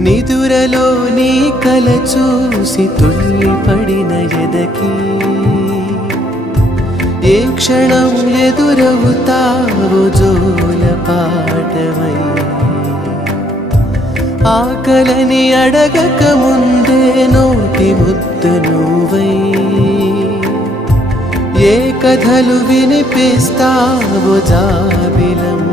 నిదురలో నీ కల చూసి తుల్లిపడిన ఎదకి ఏ క్షణం ఎదురవుతావో జోల పాటవై ఆకలని అడగక ముందే నోటి ముద్దు నువ్వై ఏ కథలు వినిపిస్తావో జాబిలమ్మ